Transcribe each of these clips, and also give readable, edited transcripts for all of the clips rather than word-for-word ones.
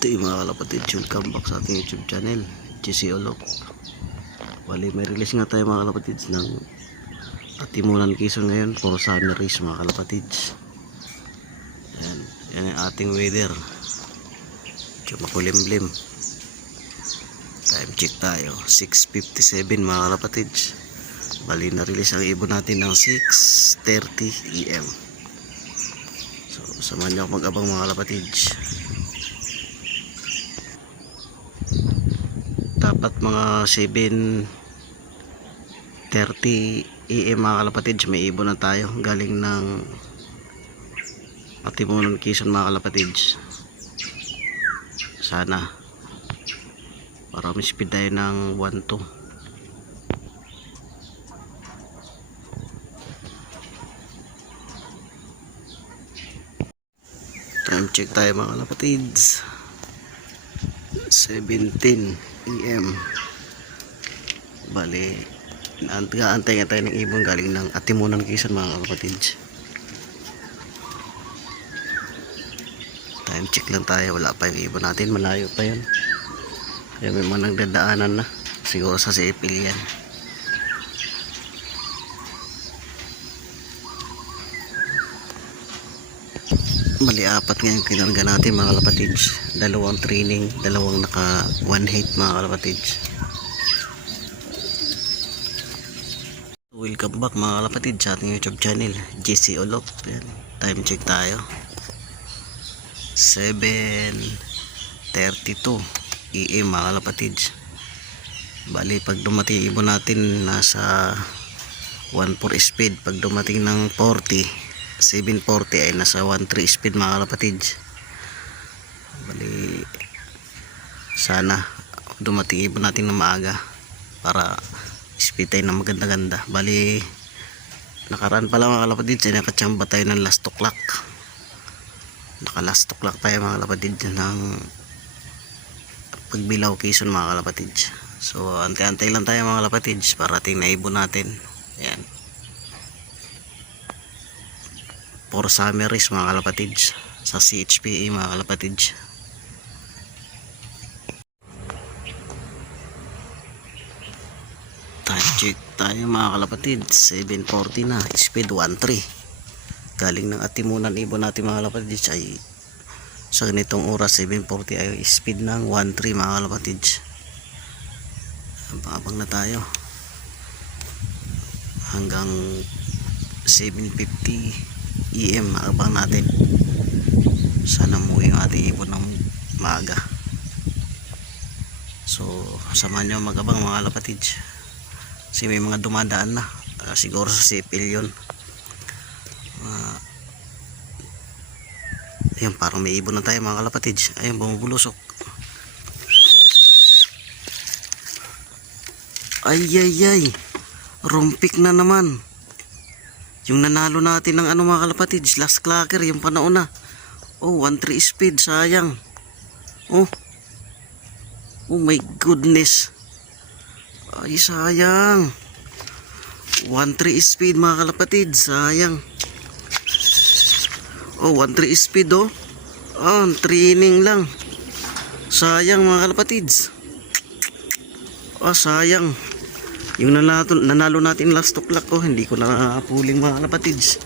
Day mga kalapatid, welcome back sa ating YouTube channel, GC Olok. Bali may release nga tayo mga kalapatid ng Atimunan Quezon ngayon for summer race mga kalapatid. Yan ang ating weather, medyo makulimlim. Time check tayo, 6:57 mga kalapatid. Bali na release ang ibon natin ng 6:30 AM. So samahan niyo ako mag-abang mga kalapatid. Dapat mga 7:30 AM mga kalapatids, may ibon na tayo galing ng Atimunan Quezon mga kalapatids. Sana para may speed tayo ng 1-2. Time check tayo mga kalapatids, 17 AM. Bali naantay nga tayo ng ibon galing ng Atimunan Quezon mga kapatids. Time check lang tayo, wala pa yung ibon natin, malayo pa yun. Kaya may mga nagdadaanan na, siguro sa Sipil yan. Bali apat ngayon kinarga natin mga kalapatids, dalawang training, dalawang naka 1 hit mga kalapatids. Welcome back mga kalapatids sa ating YouTube channel, GC Olok. Yan. Time check tayo, 7:32 AM mga kalapatids. Bali pag dumating ibon natin nasa 1-4 speed, pag dumating ng 740 ay nasa 1-3 speed mga kalapatids. Bali sana dumating ibon natin na maaga para speed tayo na maganda-ganda. Bali nakaraan pala mga kalapatids ay nakachamba tayo ng last o'clock. Naka last o'clock tayo mga kalapatids ng Pagbilao Quezon mga kalapatids. So antay-antay lang tayo mga kalapatids para ating naibon natin. Ayan, for summer race mga kalapatids sa CHPA mga kalapatids. Time check tayo mga kalapatids, 7:40 na, speed 1-3. Galing ng Atimunan ibon natin mga kalapatids ay sa ganitong oras 7:40 ay speed ng 1-3 mga kalapatids. Abang na tayo hanggang 7:50 AM, abang natin. Sana muwi ang ating ibon ng maaga. So samahan nyo mag-abang mga kalapatids kasi may mga dumadaan na, siguro sa Sipil yun. Ayun, parang may ibon na tayo mga kalapatids. Ayun, bumubulusok. Ay rumpik na naman yung nanalo natin ng ano mga kalapatids, last clacker, yung panauna. Oh, 1-3 speed, sayang. Oh my goodness, ay sayang. 1-3 speed mga kalapatids, sayang. Oh, 1-3 speed oh. Training lang, sayang mga kalapatids. Sayang yung nanalo natin last o'clock. Hindi ko na puling mga kalapatids.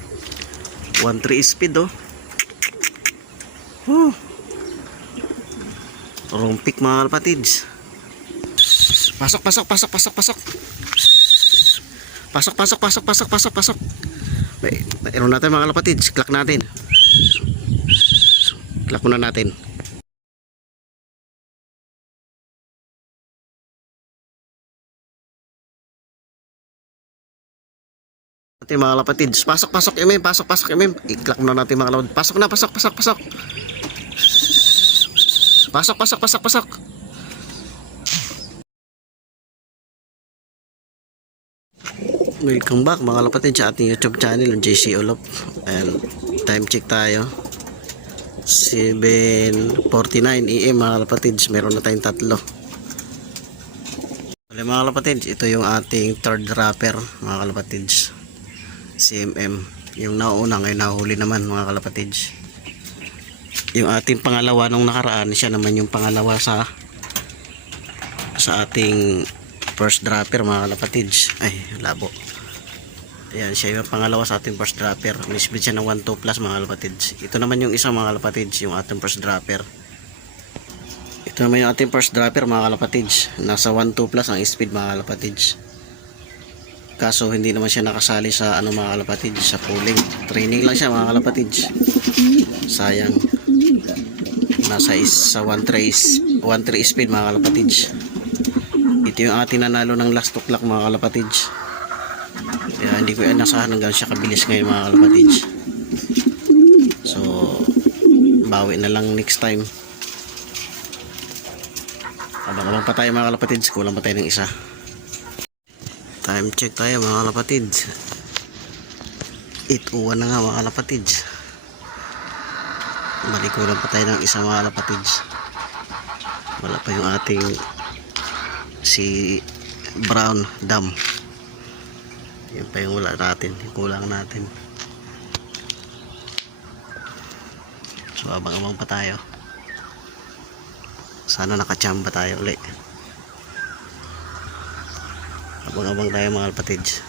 1-3 speed rumpik mga kalapatids. Pasok. Mayroon natin mga kalapatids, clock natin. Clock muna natin. Natin mga kalapatids, pasok MM. I-clock muna natin mga kalapatids. Pasok. Welcome back mga kalapatids sa ating YouTube channel, JC Olop. And time check tayo, 7:49 AM mga kalapatids. Meron na tayong tatlo. Mga kalapatids, ito yung ating third dropper mga kalapatids, CMM. Yung nauna ngayon nahuli naman mga kalapatids. Yung ating pangalawa nung nakaraan, siya naman yung pangalawa sa ating first dropper mga kalapatids. Ay, labo. Ayan, siya yung pangalawa sa ating first dropper. May speed siya ng 1.2 plus mga kalapatids. Ito naman yung isang mga kalapatids, yung ating first dropper. Ito naman yung ating first dropper mga kalapatids. Nasa 1.2 plus ang speed mga kalapatids. Kaso hindi naman siya nakasali sa ano mga kalapatids, sa pooling. Training lang siya mga kalapatids. Sayang. Nasa sa 1.3 speed mga kalapatids. Ito yung ating nanalo ng last tuklak mga kalapatids. Kaya hindi ko inasahan hanggang siya kabilis ngayon mga kalapatids. So bawi na lang next time. Abang-abang pa tayo mga kalapatids, kulang pa tayo ng isa. Time check tayo mga kalapatids. 8:01 na nga mga kalapatids. Bali kulang pa tayo ng isa mga kalapatids. Wala pa yung ating si Brown Dam. Yan pa yung wala natin, yung kulang natin. So abang-abang pa tayo. Sana nakachamba tayo ulit. Abang-abang tayo mga kalapatids.